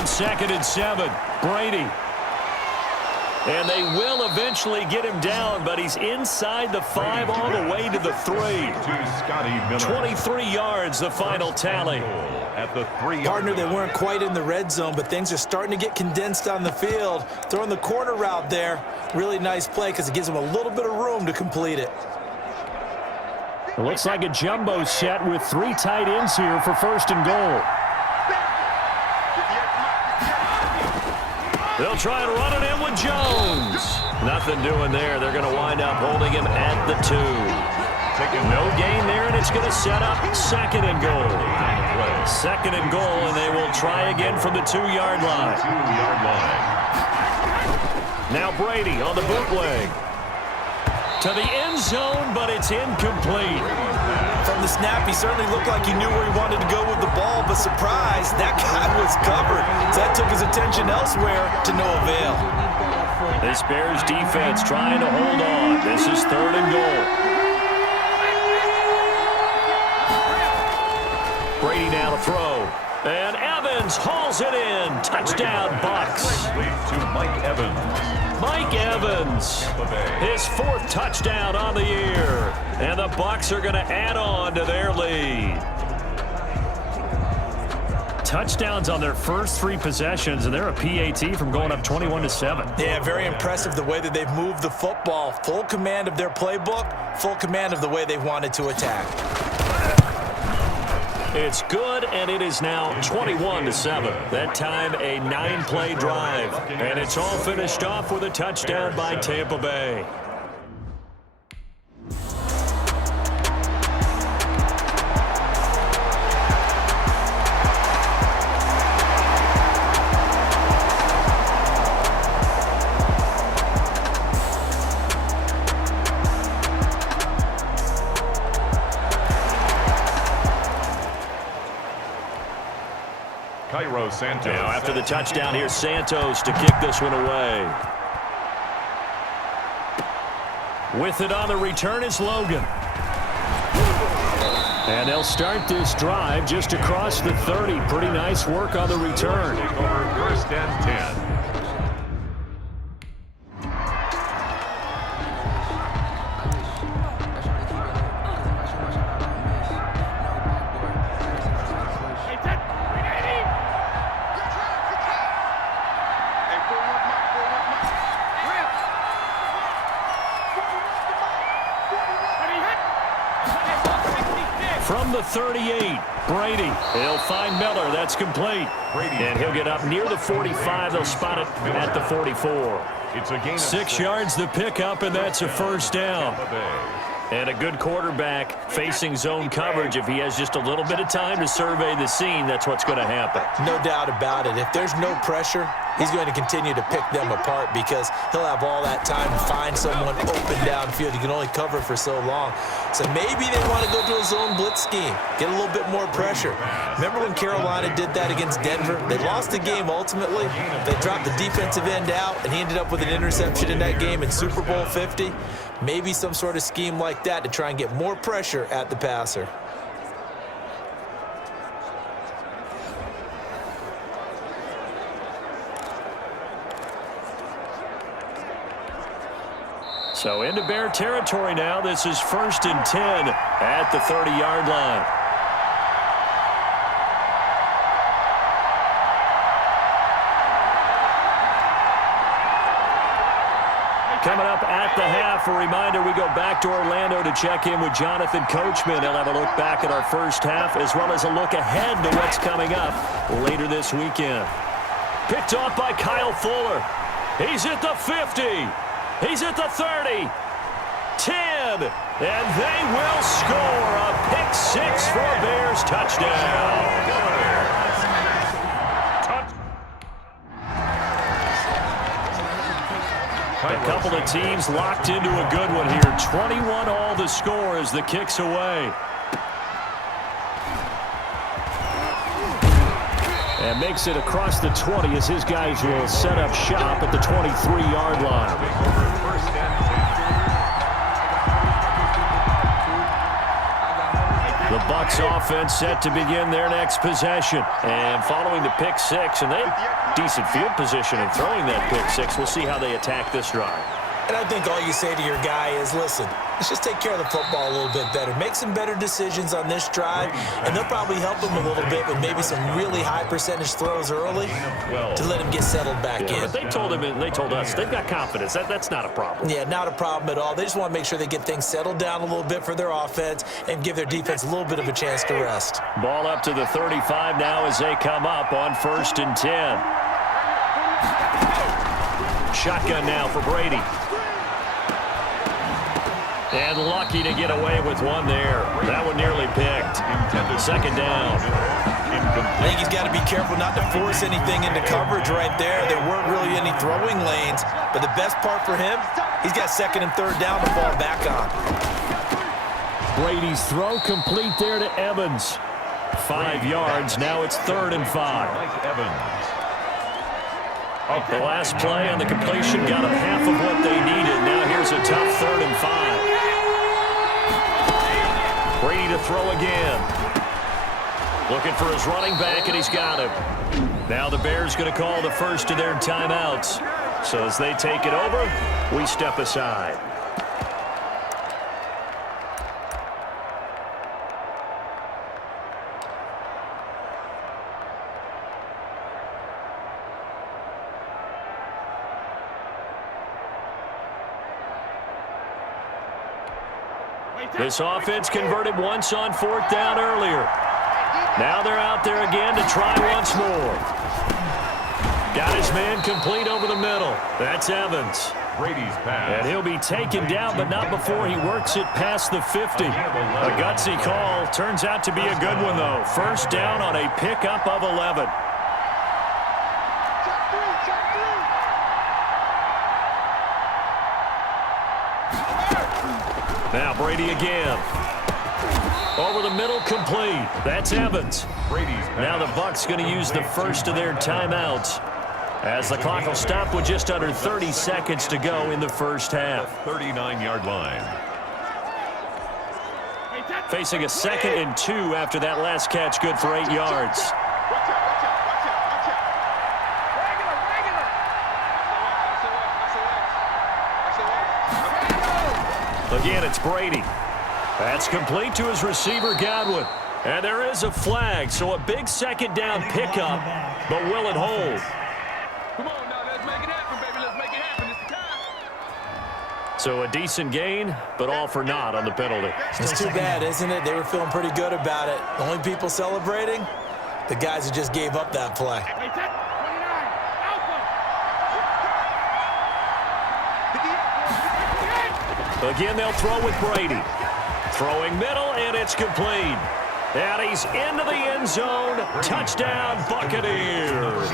on 2nd and 7. Brady. And they will eventually get him down, but he's inside the 5 all the way to the 3. 23 yards, the final tally. Partner, they weren't quite in the red zone, but things are starting to get condensed on the field. Throwing the corner route there, really nice play because it gives them a little bit of room to complete it. It looks like a jumbo set with 3 tight ends here for 1st and goal. They'll try and run it in with Jones. Nothing doing there. They're going to wind up holding him at the 2. No gain there, and it's going to set up 2nd and goal. 2nd and goal, and they will try again from the 2-yard line. Now Brady on the bootleg. To the end zone, but it's incomplete. From the snap, he certainly looked like he knew where he wanted to go with the ball, but surprise, that guy was covered. So that took his attention elsewhere to no avail. This Bears defense trying to hold on. This is 3rd and goal. Brady now to throw. And Evans hauls it in. Touchdown, Bucs. To Mike Evans. Mike Evans, his 4th touchdown on the year. And the Bucs are going to add on to their lead. Touchdowns on their first 3 possessions, and they're a PAT from going up 21-7. Yeah, very impressive the way that they've moved the football. Full command of their playbook, full command of the way they wanted to attack. It's good, and it is now 21-7. That time a 9-play drive, and it's all finished off with a touchdown by Tampa Bay. Santos. Now after the touchdown, here's Santos to kick this one away. With it on the return is Logan. And they'll start this drive just across the 30. Pretty nice work on the return. 1st and 10. From the 38, Brady. He'll find Miller. That's complete. And he'll get up near the 45. They'll spot it at the 44. It's a gain of 6 yards the pickup, and that's a 1st down. And a good quarterback facing zone coverage. If he has just a little bit of time to survey the scene, that's what's going to happen. No doubt about it. If there's no pressure, he's going to continue to pick them apart because he'll have all that time to find someone open downfield. You can only cover for so long. So maybe they want to go to a zone blitz scheme, get a little bit more pressure. Remember when Carolina did that against Denver? They lost the game ultimately. They dropped the defensive end out, and he ended up with an interception in that game in Super Bowl 50. Maybe some sort of scheme like that to try and get more pressure at the passer. So into Bear territory now. This is 1st and 10 at the 30-yard line. Coming up at the half, a reminder, we go back to Orlando to check in with Jonathan Coachman. He'll have a look back at our first half as well as a look ahead to what's coming up later this weekend. Picked off by Kyle Fuller. He's at the 50. He's at the 30. 10. And they will score a pick 6 for a Bears touchdown. A couple of teams locked into a good one here. 21 all the score as the kick's away. And makes it across the 20 as his guys will set up shop at the 23-yard line. The Bucs offense set to begin their next possession. And following the pick six, and they have decent field position in throwing that pick six. We'll see how they attack this drive. And I think all you say to your guy is, listen, let's just take care of the football a little bit better. Make some better decisions on this drive, and they'll probably help him a little bit with maybe some really high percentage throws early to let him get settled back in. But they told him, and they told us, they've got confidence. That's not a problem. Yeah, not a problem at all. They just want to make sure they get things settled down a little bit for their offense and give their defense a little bit of a chance to rest. Ball up to the 35 now as they come up on 1st and 10. Shotgun now for Brady. And lucky to get away with one there. That one nearly picked. Second down. I think he's got to be careful not to force anything into coverage right there. There weren't really any throwing lanes. But the best part for him, he's got 2nd and 3rd down to fall back on. Brady's throw complete there to Evans. 5 yards. Now it's 3rd and 5. Mike Evans. The last play on the completion got them half of what they needed. Now here's a tough 3rd and 5. Brady to throw again. Looking for his running back, and he's got him. Now the Bears going to call the first of their timeouts. So as they take it over, we step aside. This offense converted once on 4th down earlier. Now they're out there again to try once more. Got his man complete over the middle. That's Evans. Brady's pass. And he'll be taken down, but not before he works it past the 50. A gutsy call. Turns out to be a good one, though. 1st down on a pickup of 11. Now Brady again. Over the middle, complete. That's Evans. Brady's pass. Now the Bucs going to use the first of their timeouts as the clock will stop with just under 30 seconds to go in the first half. 39-yard line. Facing a 2nd and 2 after that last catch, good for 8 yards. Again, it's Brady. That's complete to his receiver, Godwin. And there is a flag, so a big 2nd down pickup, but will it hold? Come on now, let's make it happen, baby. Let's make it happen. It's the time. So a decent gain, but all for naught on the penalty. It's too bad, isn't it? They were feeling pretty good about it. The only people celebrating, the guys who just gave up that play. Again, they'll throw with Brady. Throwing middle, and it's complete. And he's into the end zone. Touchdown, Buccaneers.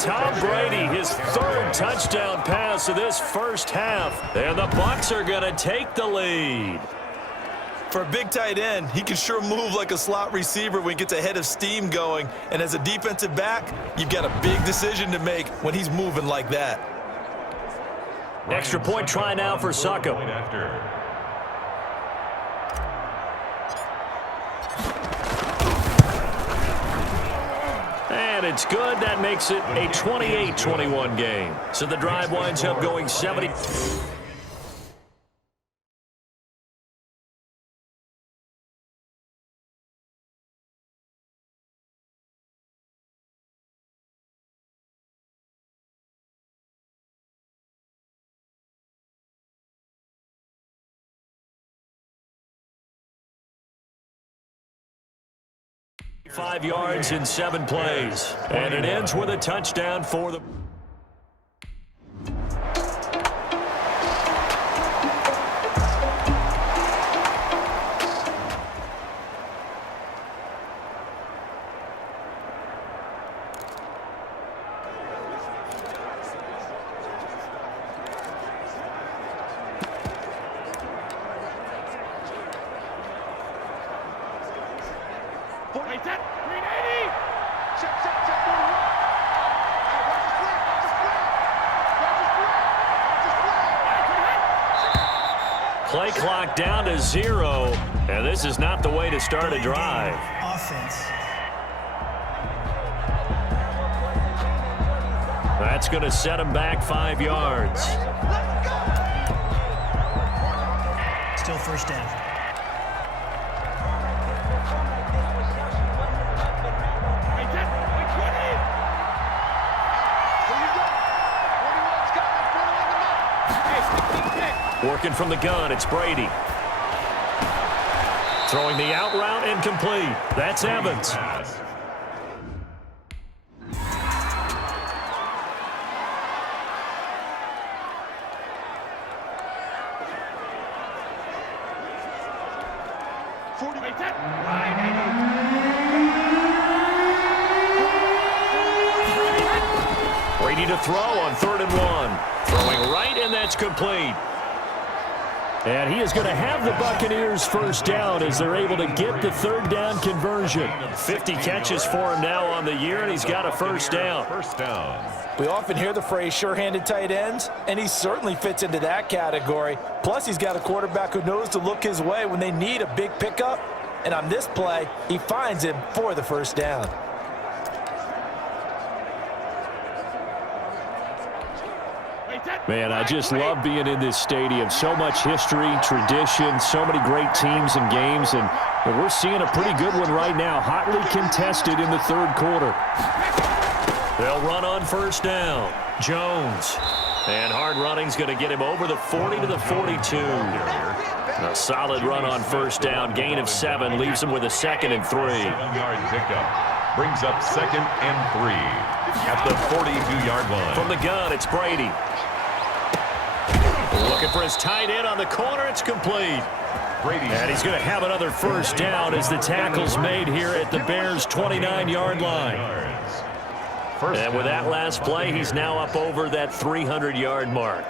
Tom Brady, his 3rd touchdown pass of this first half. And the Bucs are going to take the lead. For a big tight end, he can sure move like a slot receiver when he gets a head of steam going. And as a defensive back, you've got a big decision to make when he's moving like that. Extra point try now for Suckup. And it's good. That makes it a 28-21 game. So the drive winds up going 70. Five yards in 7 plays. And it ends with a touchdown for the... Play clock down to 0, and this is not the way to start a drive. Offense. That's going to set him back 5 yards. Still first down. Working from the gun, it's Brady. Throwing the out route incomplete. That's Evans. Pass. Brady to throw on 3rd and 1. Throwing right, and that's complete. And he is going to have the Buccaneers first down as they're able to get the 3rd down conversion. 50 catches for him now on the year, and he's got a first down. First down. We often hear the phrase sure-handed tight ends, and he certainly fits into that category. Plus, he's got a quarterback who knows to look his way when they need a big pickup. And on this play, he finds him for the first down. Man, I just love being in this stadium. So much history, tradition, so many great teams and games, and we're seeing a pretty good one right now, hotly contested in the 3rd quarter. They'll run on first down. Jones. And hard running's going to get him over the 40 to the 42. A solid run on first down. Gain of 7 leaves him with a 2nd and 3. 7-yard pickup. Brings up 2nd and 3 at the 42-yard line. From the gun, it's Brady. Looking for his tight end on the corner. It's complete. Brady. And he's going to have another first down as the tackle's made here at the Bears' 29-yard line. And with that last play, he's now up over that 300-yard mark.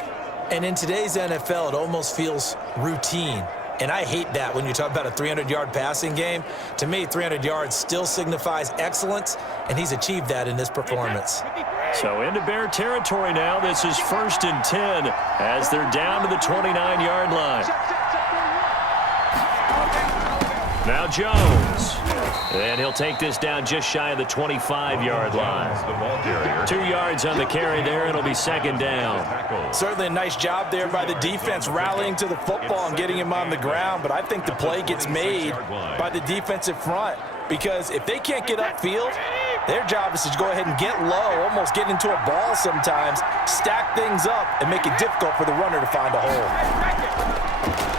And in today's NFL, it almost feels routine. And I hate that when you talk about a 300-yard passing game. To me, 300 yards still signifies excellence, and he's achieved that in this performance. So into Bear territory now. This is 1st and 10 as they're down to the 29-yard line. Now Jones. And he'll take this down just shy of the 25-yard line. The ball carrier. 2 yards on the carry there. It'll be 2nd down. Certainly a nice job there by the defense rallying to the football and getting him on the ground, but I think the play gets made by the defensive front because if they can't get upfield, their job is to go ahead and get low, almost get into a ball sometimes, stack things up, and make it difficult for the runner to find a hole.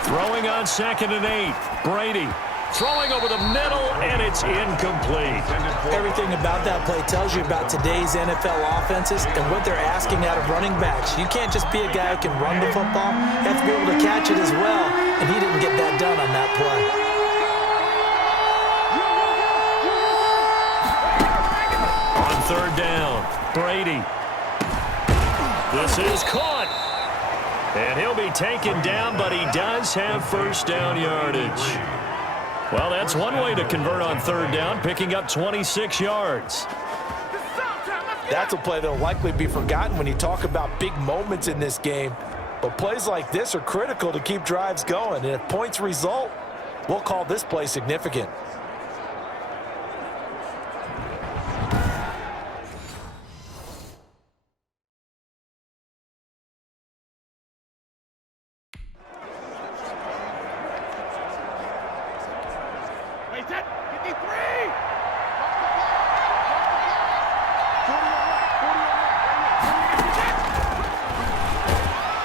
Throwing on 2nd and 8. Brady. Throwing over the middle, and it's incomplete. Everything about that play tells you about today's NFL offenses and what they're asking out of running backs. You can't just be a guy who can run the football. You have to be able to catch it as well, and he didn't get that done on that play. On 3rd down, Brady. This is caught. And he'll be taken down, but he does have first down yardage. Well, that's one way to convert on 3rd down, picking up 26 yards. That's a play that will likely be forgotten when you talk about big moments in this game. But plays like this are critical to keep drives going. And if points result, we'll call this play significant.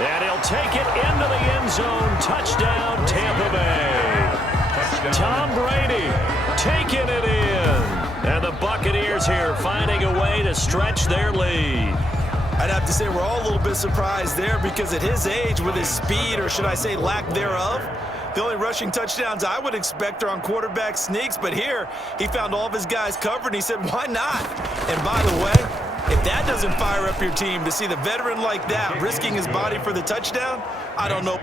And he'll take it into the end zone. Touchdown, Tampa Bay. Tom Brady taking it in. And the Buccaneers here finding a way to stretch their lead. I'd have to say we're all a little bit surprised there because at his age, with his speed, or should I say lack thereof, the only rushing touchdowns I would expect are on quarterback sneaks. But here, he found all of his guys covered, and he said, why not? And by the way, if that doesn't fire up your team to see the veteran like that risking his body for the touchdown, I don't know.